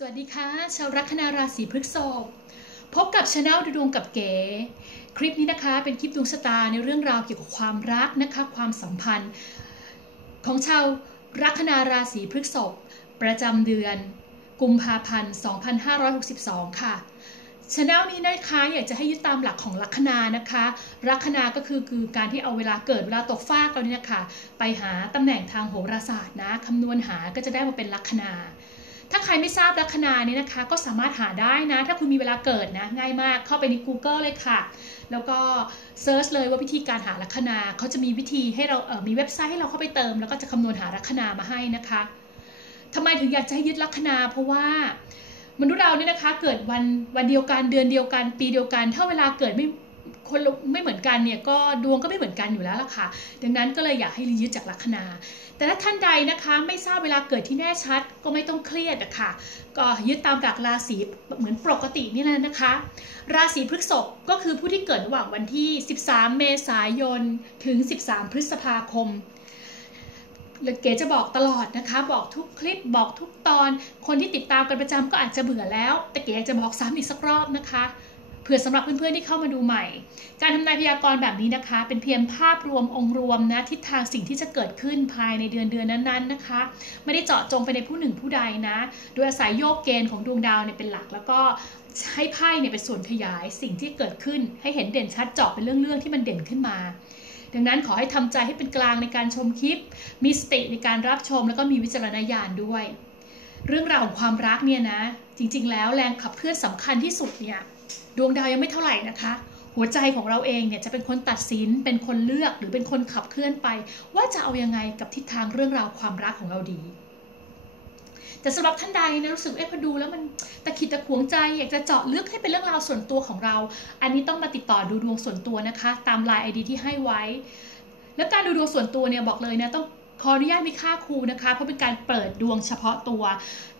สวัสดีค่ะชาวลัคนาราศีพฤษภพบกับชาแนลดูดวงกับเก๋ คลิปนี้นะคะเป็นคลิปดวงชะตาในเรื่องราวเกี่ยวกับความรักนะคะความสัมพันธ์ ของชาวลัคนาราศีพฤษภประจำเดือน กุมภาพันธ์ 2562 ค่ะชาแนลนี้นะคะอยากจะให้ยึดตามหลักของลัคนานะคะลัคนาก็คือคือการที่เอาเวลาเกิดเวลาตกฟากเราเนี่ยค่ะไปหาตำแหน่งทางโหราศาสตร์นะคำนวณหาก็จะได้มาเป็นลัคนา ถ้าใครไม่ทราบลัคนาเนี่ยนะคะ ก็สามารถหาได้นะ ถ้าคุณมีเวลาเกิดนะ ง่ายมากเข้าไปใน Google เลยค่ะ แล้วก็เซิร์ชเลยว่าวิธีการหาลัคนาเขาจะมีวิธีให้เราเออมีเว็บไซต์ให้เราเข้าไปเติม แล้วก็จะคำนวณหาลัคนามาให้นะคะทำไมถึงอยากจะให้ยึดลัคนา เพราะว่ามนุษย์เราเนี่ยนะคะเกิดวันวันเดียวกันเดือนเดียวกัน ปีเดียวกัน ถ้าเวลาเกิดไม่ คนไม่เหมือนกันเนี่ยก็ดวงก็ไม่เหมือนกันอยู่แล้วล่ะค่ะ ดังนั้นก็เลยอยากให้ยึดจากลัคนา แต่ถ้าท่านใดนะคะไม่ทราบเวลาเกิดที่แน่ชัดก็ไม่ต้องเครียดอะค่ะก็ยึดตามหลักราศีเหมือนปกตินี่แหละนะคะ ราศีพฤษภก็คือผู้ที่เกิดระหว่างวันที่ 13 เมษายน ถึง 13 พฤษภาคมเก๋จะบอกตลอดนะคะ บอกทุกคลิปบอกทุกตอน คนที่ติดตามกันประจำก็อาจจะเบื่อแล้ว แต่เก๋จะบอกซ้ำอีกสักรอบนะคะ เผื่อสำหรับเพื่อนๆที่เข้ามาดูใหม่ การทำนายพยากรณ์แบบนี้นะคะ เป็นเพียงภาพรวมองค์รวมนะทิศทางสิ่งที่จะเกิดขึ้นภายในเดือนเดือนนั้นๆนะคะ ไม่ได้เจาะจงไปในผู้หนึ่งผู้ใดนะ โดยอาศัยโยกเกณฑ์ของดวงดาวเนี่ยเป็นหลัก แล้วก็ให้ไพ่เนี่ยเป็นส่วนขยายสิ่งที่เกิดขึ้นให้เห็นเด่นชัดเจาะเป็นเรื่องๆที่มันเด่นขึ้นมาดังนั้นขอให้ทำใจให้เป็นกลางในการชมคลิป มีสติในการรับชมแล้วก็มีวิจารณญาณด้วย เรื่องราวของความรักเนี่ยนะ จริงๆ แล้วแรงขับเคลื่อนสำคัญที่สุดเนี่ย ดวงดาวยังไม่เท่าไหร่นะคะ หัวใจของเราเองเนี่ยจะเป็นคนตัดสินเป็นคนเลือกหรือเป็นคนขับเคลื่อนไป ว่าจะเอายังไงกับทิศทางเรื่องราวความรักของเราดีแต่สำหรับท่านใดนะรู้สึกเอ๊ะพอดูแล้วมันตะขิดตะขวงใจอยากจะเจาะลึกให้เป็นเรื่องราวส่วนตัวของเรา อันนี้ต้องมาติดต่อดูดวงส่วนตัวนะคะ ตามไลน์ไอดีที่ให้ไว้ แล้วการดูดวงส่วนตัวเนี่ยบอกเลยนะต้อง ขออนุญาตมีค่าครูนะคะ เพราะเป็นการเปิดดวงเฉพาะตัว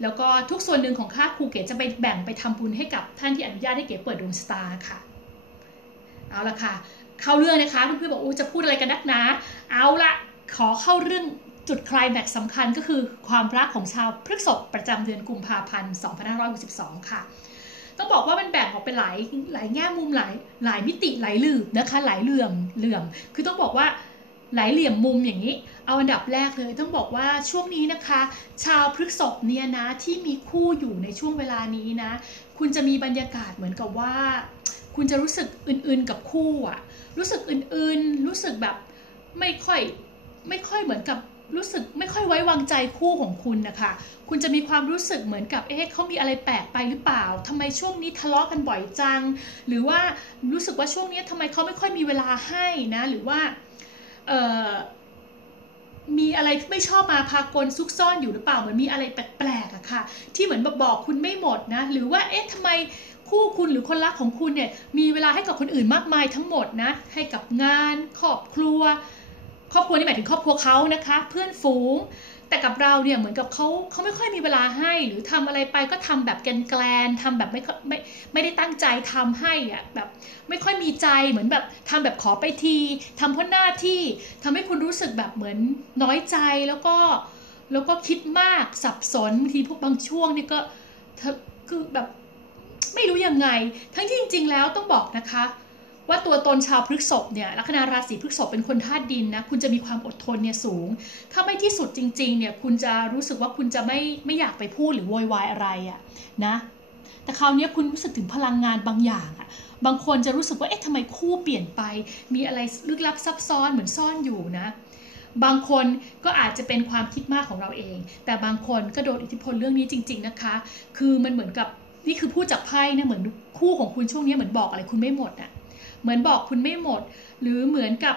แล้วก็ทุกส่วนหนึ่งของค่าครูเก๋จะไปแบ่งไปทำบุญให้กับท่านที่อนุญาตให้เก๋เปิดดวงสตาร์ค่ะ เอาละค่ะ เข้าเรื่องนะคะเพื่อนๆบอกอู้จะพูดอะไรกันนักหนาเอาละขอเข้าเรื่องจุดคลายแม็กสำคัญก็คือความรักของชาวพฤษภประจำเดือนกุมภาพันธ์ 2562 ค่ะ ต้องบอกว่ามันแบ่งออกเป็นหลายหลายแง่มุมหลายหลายมิติหลายลืบนะคะ หลายเหลื่อมเหลื่อม คือต้องบอกว่า หลายเหลี่ยมมุมอย่างนี้ เอาอันดับแรกเลยต้องบอกว่าช่วงนี้นะคะ ชาวพฤกษภเนี่ยนะที่มีคู่อยู่ในช่วงเวลานี้นะ คุณจะมีบรรยากาศเหมือนกับว่า คุณจะรู้สึกอื่นๆกับคู่อะรู้สึกอื่นๆ รู้สึกแบบไม่ค่อยไม่ค่อยเหมือนกับรู้สึกไม่ค่อยไว้วางใจคู่ของคุณนะคะ คุณจะมีความรู้สึกเหมือนกับ เอ๊ะเขามีอะไรแปลกไปหรือเปล่าทำไมช่วงนี้ทะเลาะกันบ่อยจัง หรือว่ารู้สึกว่าช่วงนี้ทำไมเขาไม่ค่อยมีเวลาให้นะ หรือว่า มีอะไรไม่ชอบมาพากลซุกซ่อนอยู่หรือเปล่าเหมือนมีอะไรแปลกๆอะค่ะ ที่เหมือนบอกคุณไม่หมดนะ หรือว่าเอ๊ะทำไมคู่คุณหรือคนรักของคุณเนี่ยมีเวลาให้กับคนอื่นมากมายทั้งหมดนะ ให้กับงานครอบครัว ครอบครัวนี่หมายถึงครอบครัวเขานะคะ เพื่อนฝูง แต่กับเราเนี่ยเหมือนกับเขาเขาไม่ค่อยมีเวลาให้หรือทำอะไรไปก็ทำแบบแกลนทำแบบไม่ไม่ไม่ได้ตั้งใจทำให้อะแบบไม่ค่อยมีใจเหมือนแบบทำแบบขอไปทีทำเพราะหน้าที่ทำให้คุณรู้สึกแบบเหมือนน้อยใจแล้วก็แล้วก็คิดมากสับสนบางทีพวกบางช่วงนี่ก็คือแบบไม่รู้ยังไง ทั้งที่จริง ๆ แล้วต้องบอกนะคะ ว่าตัวตนชาวพฤษภเนี่ยลัคนาราศีพฤษภเป็นคนธาตุดินนะคุณจะมีความอดทนเนี่ยสูง ถ้าไม่ที่สุดจริงๆเนี่ยคุณจะรู้สึกว่าคุณจะไม่ไม่อยากไปพูดหรือโวยวายอะไรอะนะแต่คราวนี้คุณรู้สึกถึงพลังงานบางอย่างอะบางคนจะรู้สึกว่าเอ๊ะทำไมคู่เปลี่ยนไป มีอะไรลึกลับซับซ้อนเหมือนซ่อนอยู่นะ บางคนก็อาจจะเป็นความคิดมากของเราเอง แต่บางคนก็โดนอิทธิพลเรื่องนี้จริง ๆนะคะ คือมันเหมือนกับนี่คือพูดจากไพ่นะเหมือนคู่ของคุณช่วงนี้เหมือนบอกอะไรคุณไม่หมดอะ เหมือนบอกคุณไม่หมด หรือเหมือนกับ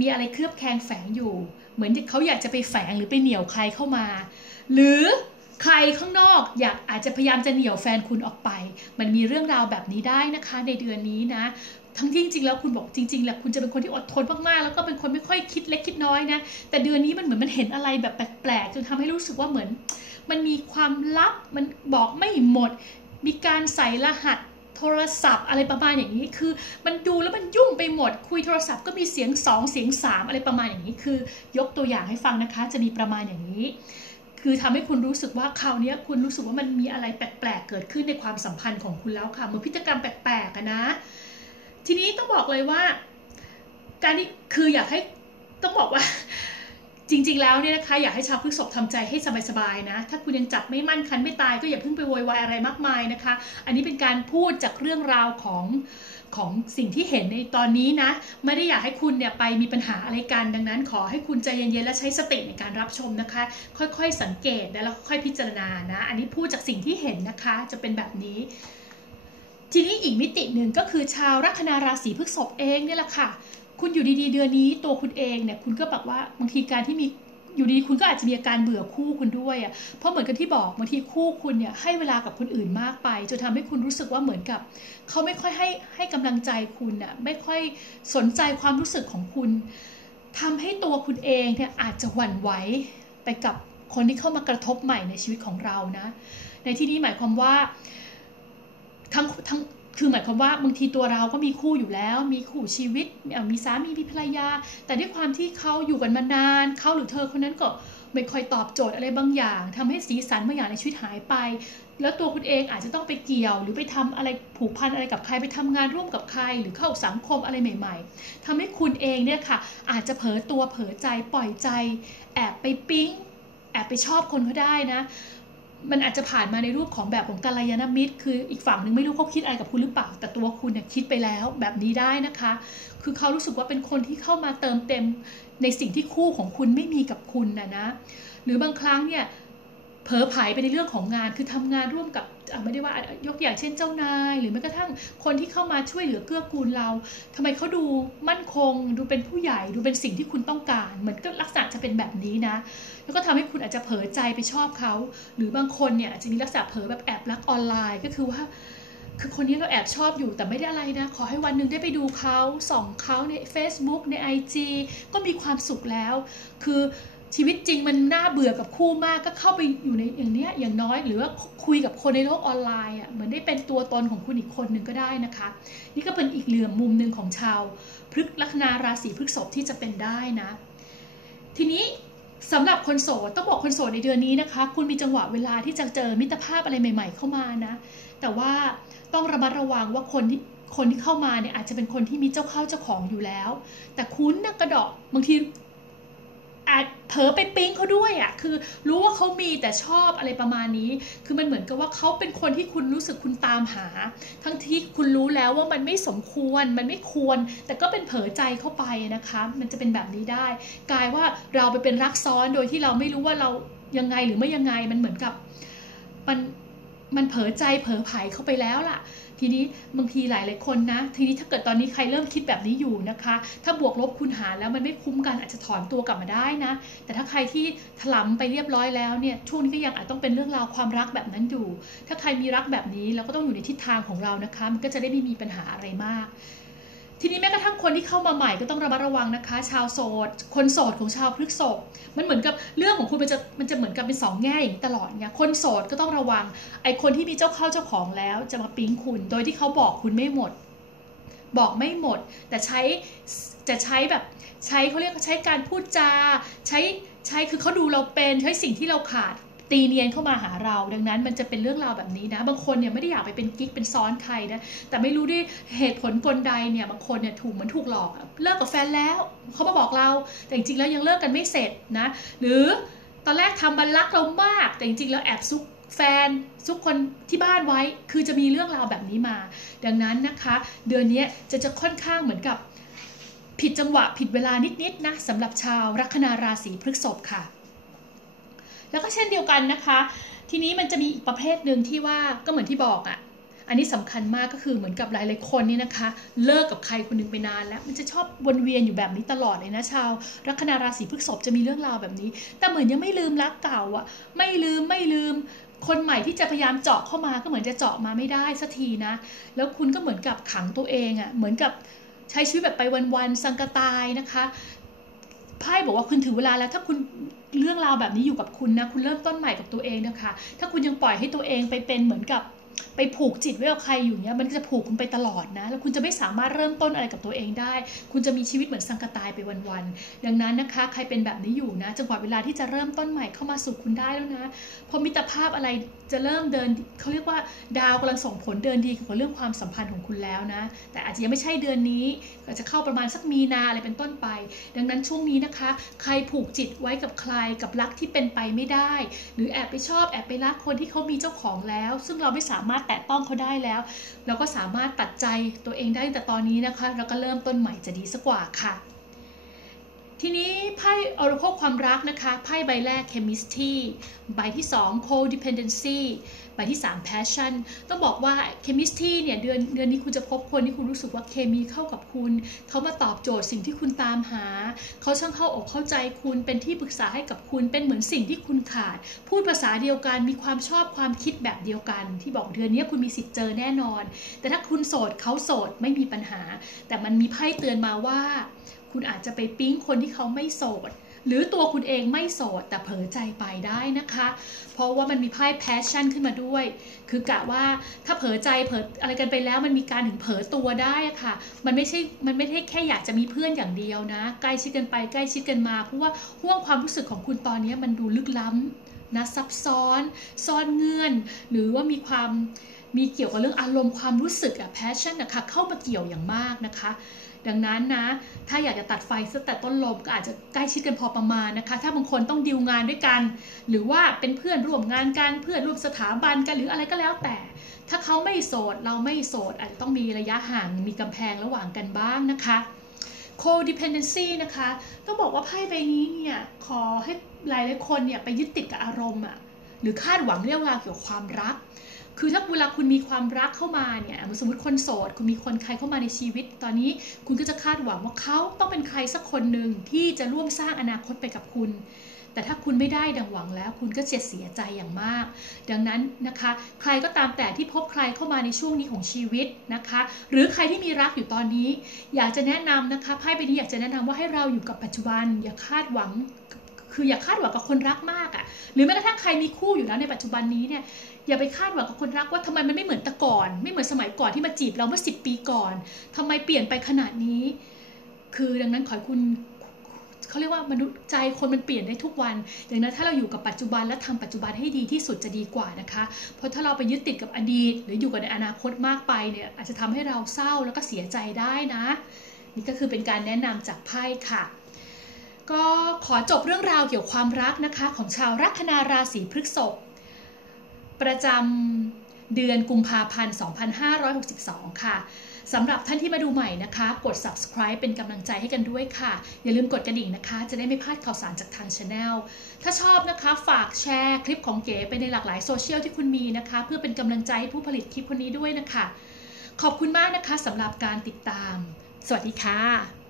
มีอะไรเคลือบแคลงแฝงอยู่ เหมือนเขาอยากจะไปแฝงหรือไปเหนี่ยวใครเข้ามา หรือใครข้างนอกอยากอาจจะพยายามจะเหนี่ยวแฟนคุณออกไป มันมีเรื่องราวแบบนี้ได้นะคะในเดือนนี้นะ ทั้งที่จริงๆแล้วคุณบอกจริงๆแหละคุณจะเป็นคนที่อดทนมากๆ แล้วก็เป็นคนไม่ค่อยคิดเล็กคิดน้อยนะ แต่เดือนนี้มันเหมือนมันเห็นอะไรแบบแปลกๆจนทำให้รู้สึกว่าเหมือน มันมีความลับมันบอกไม่หมด มีการใส่รหัส โทรศัพท์อะไรประมาณอย่างนี้ คือ มันดูแล้วมันยุ่งไปหมด คุยโทรศัพท์ก็มีเสียงสองเสียงสามอะไรประมาณอย่างนี้ คือ ยกตัวอย่างให้ฟังนะคะ จะมีประมาณอย่างนี้ คือทำให้คุณรู้สึกว่าคราวนี้คุณรู้สึกว่ามันมีอะไรแปลกๆ เกิดขึ้นในความสัมพันธ์ของคุณแล้วค่ะมือพิจกรรมแปลกๆนะ ทีนี้ต้องบอกเลยว่า การที่คืออยากให้ต้องบอกว่า จริงๆ แล้วเนี่ยนะคะอยากให้ชาวพฤษภทำใจให้สบายๆนะ ถ้าคุณยังจับไม่มั่นคันไม่ตายก็อย่าเพิ่งไปโวยวายอะไรมากมายนะคะ อันนี้เป็นการพูดจากเรื่องราวของของสิ่งที่เห็นในตอนนี้นะ ไม่ได้อยากให้คุณเนี่ยไปมีปัญหาอะไรกันดังนั้น ขอให้คุณใจเย็นๆและใช้สติในการรับชมนะคะ ค่อยๆสังเกตแล้วค่อยพิจารณานะ อันนี้พูดจากสิ่งที่เห็นนะคะจะเป็นแบบนี้ ทีนี้อีกมิติหนึ่งก็คือชาวลัคนาราศีพฤษภเองเนี่ยแหละค่ะ คุณอยู่ดีๆ เดือนนี้ตัวคุณเองเนี่ยคุณก็แบบว่าบางทีการที่มีอยู่ดีคุณก็อาจจะมีอาการเบื่อคู่คุณด้วยอะ เพราะเหมือนกันที่บอกบางทีคู่คุณเนี่ยให้เวลากับคนอื่นมากไปจนทาให้คุณรู้สึกว่าเหมือนกับเขาไม่ค่อยให้ให้กำลังใจคุณอะไม่ค่อยสนใจความรู้สึกของคุณทำให้ตัวคุณเองเนี่ยอาจจะหวั่นไหวไปกับคนที่เข้ามากระทบใหม่ในชีวิตของเรานะ ในที่นี้หมายความว่าทั้งทั้ง คือหมายความว่าบางทีตัวเราก็มีคู่อยู่แล้ว มีคู่ชีวิตมีสามีมีภรรยา แต่ด้วยความที่เขาอยู่กันมานานเขาหรือเธอคนนั้นก็ไม่ค่อยตอบโจทย์อะไรบางอย่างทำให้สีสันบางอย่างในชีวิตหายไป แล้วตัวคุณเองอาจจะต้องไปเกี่ยว หรือไปทำอะไรผูกพันอะไรกับใครไปทำงานร่วมกับใคร หรือเข้าสังคมอะไรใหม่ ๆทำให้คุณเองเนี่ยค่ะ อาจจะเผลอตัวเผลอใจปล่อยใจ แอบไปปิ๊งแอบไปชอบคนเขาได้นะ มันอาจจะผ่านมาในรูปของแบบของกาลยานมิตร คืออีกฝั่งหนึ่งไม่รู้เขาคิดอะไรกับคุณหรือเปล่า แต่ตัวคุณเนี่ยคิดไปแล้วแบบนี้ได้นะคะ คือเขารู้สึกว่าเป็นคนที่เข้ามาเติมเต็มในสิ่งที่คู่ของคุณไม่มีกับคุณนะนะ หรือบางครั้งเนี่ยเผลอผายไปในเรื่องของงาน คือทำงานร่วมกับ ไม่ได้ว่ายกอย่างเช่นเจ้านาย หรือแม้กระทั่งคนที่เข้ามาช่วยเหลือเกื้อกูลเราทำไมเขาดูมั่นคง ดูเป็นผู้ใหญ่ดูเป็นสิ่งที่คุณต้องการ เหมือนก็ลักษณะจะเป็นแบบนี้นะ แล้วก็ทำให้คุณอาจจะเผลอใจไปชอบเขา หรือบางคนเนี่ยอาจจะมีลักษณะเผลอแบบแอบรักออนไลน์ก็คือว่าคือคนนี้เราแอบชอบอยู่แต่ไม่ได้อะไรนะ ขอให้วันหนึ่งได้ไปดูเขาส่องเขาใน Facebook ใน IG ก็มีความสุขแล้ว คือ ชีวิตจริงมันน่าเบื่อกับคู่มากก็เข้าไปอยู่ในอย่างเนี้ยอย่างน้อย หรือว่าคุยกับคนในโลกออนไลน์อะเหมือนได้เป็นตัวตนของคุณอีกคนหนึ่งก็ได้นะคะ นี่ก็เป็นอีกเหลื่อมมุมหนึ่งของชาวพฤกลัคนาราศีพฤกษภที่จะเป็นได้นะ ทีนี้สำหรับคนโสดต้องบอกคนโสดในเดือนนี้นะคะ คุณมีจังหวะเวลาที่จะเจอมิตรภาพอะไรใหม่ ๆ เข้ามานะ แต่ว่าต้องระมัดระวังว่าคนที่คนที่เข้ามาเนี่ยอาจจะเป็นคนที่มีเจ้าเข้าเจ้าของอยู่แล้ว แต่คุณนะกระดอกบางที อาจเผลอไปปิ๊งเขาด้วยอะ่ะคือรู้ว่าเขามีแต่ชอบอะไรประมาณนี้ คือมันเหมือนกับว่าเขาเป็นคนที่คุณรู้สึกคุณตามหา ทั้งที่คุณรู้แล้วว่ามันไม่สมควรมันไม่ควร แต่ก็เป็นเผลอใจเข้าไปนะคะ มันจะเป็นแบบนี้ได้ กลายว่าเราไปเป็นรักซ้อนโดยที่เราไม่รู้ว่าเรายังไงหรือไม่ยังไงมันเหมือนกับมัน มันเผลอใจเผลอไผเข้าไปแล้วล่ะ ทีนี้บางทีหลายหลายคนนะ ทีนี้ถ้าเกิดตอนนี้ใครเริ่มคิดแบบนี้อยู่นะคะ ถ้าบวกลบคูณหารแล้วมันไม่คุ้มกันอาจจะถอนตัวกลับมาได้นะ แต่ถ้าใครที่ถลำไปเรียบร้อยแล้วเนี่ยช่วงนี้ก็ยังอาจต้องเป็นเรื่องราวความรักแบบนั้นอยู่ ถ้าใครมีรักแบบนี้เราก็ต้องอยู่ในทิศทางของเรานะคะ มันก็จะได้ไม่มีปัญหาอะไรมาก ทีนี้แม้กระทั่งคนที่เข้ามาใหม่ก็ต้องระมัดระวังนะคะ ชาวโสด คนโสดของชาวพฤกษภมันเหมือนกับเรื่องของคุณมันจะมันจะเหมือนกับเป็นสองแง่อย่างตลอดไงคนโสดก็ต้องระวัง ไอ้คนที่มีเจ้าเข้าเจ้าของแล้วจะมาปิ๊งคุณ โดยที่เขาบอกคุณไม่หมด บอกไม่หมด แต่ใช้จะใช้แบบใช้เขาเรียกใช้การพูดจา ใช้ใช้คือเขาดูเราเป็นใช้สิ่งที่เราขาด ตีเนียนเข้ามาหาเรา ดังนั้นมันจะเป็นเรื่องราวแบบนี้นะ บางคนเนี่ยไม่ได้อยากไปเป็นกิ๊กเป็นซ้อนใครนะ แต่ไม่รู้ด้วยเหตุผลกลใดเนี่ยบางคนเนี่ยถูกเหมือนถูกหลอก เลิกกับแฟนแล้วเขามาบอกเรา แต่จริงๆแล้วยังเลิกกันไม่เสร็จนะ หรือตอนแรกทำบันลักเรามาก แต่จริงๆแล้วแอบซุกแฟนซุกคนที่บ้านไว้คือจะมีเรื่องราวแบบนี้มา ดังนั้นนะคะ เดือนนี้จะจะค่อนข้างเหมือนกับผิดจังหวะผิดเวลานิดๆนะสำหรับชาวลัคนาราศีพฤษภค่ะ แล้วก็เช่นเดียวกันนะคะ ทีนี้มันจะมีอีกประเภทหนึ่งที่ว่าก็เหมือนที่บอกอะ่ะอันนี้สำคัญมากก็คือเหมือนกับหลายๆคนนี่นะคะ เลิกกับใครคนนึงไปนานแล้ว มันจะชอบวนเวียนอยู่แบบนี้ตลอดเลยนะชาว ลัคนาราศีพฤษภจะมีเรื่องราวแบบนี้ แต่เหมือนยังไม่ลืมรักเก่าอะ ไม่ลืมไม่ลืม คนใหม่ที่จะพยายามเจาะเข้ามาก็เหมือนจะเจาะมาไม่ได้สักทีนะ แล้วคุณก็เหมือนกับขังตัวเองอะ่ะเหมือนกับใช้ชีวิตแบบไปวันๆสังกตายนะคะไพ่บอกว่าคุณถือเวลาแล้วถ้าคุณ เรื่องราวแบบนี้อยู่กับคุณนะ คุณเริ่มต้นใหม่กับตัวเองนะคะ ถ้าคุณยังปล่อยให้ตัวเองไปเป็นเหมือนกับ ไปผูกจิตไว้กับใครอยู่เนี้ยมันจะผูกคุณไปตลอดนะ แล้วคุณจะไม่สามารถเริ่มต้นอะไรกับตัวเองได้ คุณจะมีชีวิตเหมือนสังกตายไปวันๆดังนั้นนะคะ ใครเป็นแบบนี้อยู่นะจังหวะเวลาที่จะเริ่มต้นใหม่เข้ามาสู่คุณได้แล้วนะพอมิตรภาพอะไรจะเริ่มเดินเขาเรียกว่าดาวกำลังส่งผลเดินดีเกี่ยวกับเรื่องความสัมพันธ์ของคุณแล้วนะ แต่อาจจะยังไม่ใช่เดือนนี้ก็จะเข้าประมาณสักมีนาอะไรเป็นต้นไป ดังนั้นช่วงนี้นะคะ ใครผูกจิตไว้กับใครกับรักที่เป็นไปไม่ได้ หรือแอบไปชอบแอบไปรักคนที่เขามีเจ้าของแล้ว ซึ่งเราไม่สามามารถแตะต้องเขาได้แล้ว เราก็สามารถตัดใจตัวเองได้แต่ตอนนี้นะคะ แล้วก็เริ่มต้นใหม่จะดีสักกว่าค่ะ ทีนี้ไพ่ออร์โคความรักนะคะ ไพ่ใบแรก chemistry ใบที่2 codependency ใบที่ 3 passion ต้องบอกว่า chemistry เนี่ยเดือนเดือนนี้คุณจะพบคนที่คุณรู้สึกว่าเคมีเข้ากับคุณ เขามาตอบโจทย์สิ่งที่คุณตามหา เขาช่างเข้าอกเข้าใจคุณเป็นที่ปรึกษาให้กับคุณเป็นเหมือนสิ่งที่คุณขาด พูดภาษาเดียวกันมีความชอบความคิดแบบเดียวกัน ที่บอกเดือนนี้คุณมีสิทธิ์เจอแน่นอน แต่ถ้าคุณโสดเขาโสดไม่มีปัญหา แต่มันมีไพ่เตือนมาว่า คุณอาจจะไปปิ๊งคนที่เขาไม่โสด หรือตัวคุณเองไม่โสด แต่เผลอใจไปได้นะคะ เพราะว่ามันมีไพ่ passion ขึ้นมาด้วย คือกะว่าถ้าเผลอใจเผลออะไรกันไปแล้วมันมีการถึงเผลอตัวได้ค่ะ มันไม่ใช่ มันไม่ใช่แค่อยากจะมีเพื่อนอย่างเดียวนะ ใกล้ชิดกันไปใกล้ชิดกันมาเพราะว่าห่วงความรู้สึกของคุณตอนนี้มันดูลึกล้ำนะซับซ้อน ซ่อนเงื่อน หรือว่ามีความมีเกี่ยวกับเรื่องอารมณ์ความรู้สึกอะ passion นะคะเข้ามาเกี่ยวอย่างมากนะคะ ดังนั้นนะ ถ้าอยากจะตัดไฟตั้งแต่ต้นลมก็อาจจะใกล้ชิดกันพอประมาณนะคะ ถ้าบางคนต้องดิวงานด้วยกัน หรือว่าเป็นเพื่อนร่วมงานกันเพื่อนร่วมสถาบันกันหรืออะไรก็แล้วแต่ ถ้าเขาไม่โสดเราไม่โสดอาจจะต้องมีระยะห่างมีกำแพงระหว่างกันบ้างนะคะ codependency นะคะต้องบอกว่าไพ่ใบนี้เนี่ยขอให้หลายหลายคนเนี่ยไปยึดติดกับอารมณ์อะหรือคาดหวังเรื่องราวเกี่ยวกับความรัก คือถ้าเวลาคุณมีความรักเข้ามาเนี่ยสมมติคนโสดคุณมีคนใครเข้ามาในชีวิต ตอนนี้คุณก็จะคาดหวังว่าเขาต้องเป็นใครสักคนหนึ่งที่จะร่วมสร้างอนาคตไปกับคุณ แต่ถ้าคุณไม่ได้ดังหวังแล้ว คุณก็จะเสียใจอย่างมาก ดังนั้นนะคะ ใครก็ตามแต่ที่พบใครเข้ามาในช่วงนี้ของชีวิตนะคะ หรือใครที่มีรักอยู่ตอนนี้ อยากจะแนะนำนะคะไพ่ใบนี้อยากจะแนะนำว่าให้เราอยู่กับปัจจุบัน อย่าคาดหวัง คืออย่าคาดหวังกับคนรักมากอะ่ะ หรือแม้กระทั่งใครมีคู่อยู่แล้วในปัจจุบันนี้เนี่ยอย่าไปคาดหวังกับคนรักว่าทำไมมันไม่เหมือนแต่ก่อน ไม่เหมือนสมัยก่อนที่มาจีบเราเมื่อสิปีก่อนทำไมเปลี่ยนไปขนาดนี้ คือดังนั้นขอให้คุณเขาเรียกว่ามนุษย์ใจคนมันเปลี่ยนได้ทุกวันดังนั้นถ้าเราอยู่กับปัจจุบันและทำปัจจุบันให้ดีที่สุดจะดีกว่านะคะ เพราะถ้าเราไปยึดติดกับอดีต หรืออยู่กับในอนาคตมากไปเนี่ยอาจจะทำให้เราเศร้าแล้วก็เสียใจได้นะ นี่ก็คือเป็นการแนะนำจากไพ่ค่ะ ก็ขอจบเรื่องราวเกี่ยวกับความรักนะคะ ของชาวลัคนาราศีพฤษภประจำเดือนกุมภาพันธ์ 2562 ค่ะสำหรับท่านที่มาดูใหม่นะคะ กด subscribe เป็นกำลังใจให้กันด้วยค่ะ อย่าลืมกดกระดิ่งนะคะ จะได้ไม่พลาดข่าวสารจากทางช anel ถ้าชอบนะคะฝากแชร์คลิปของเก๋ไปในหลากหลายโซเชียลที่คุณมีนะคะ เพื่อเป็นกำลังใจให้ผู้ผลิตคลิปคนนี้ด้วยนะคะ ขอบคุณมากนะคะสำหรับการติดตาม สวัสดีค่ะ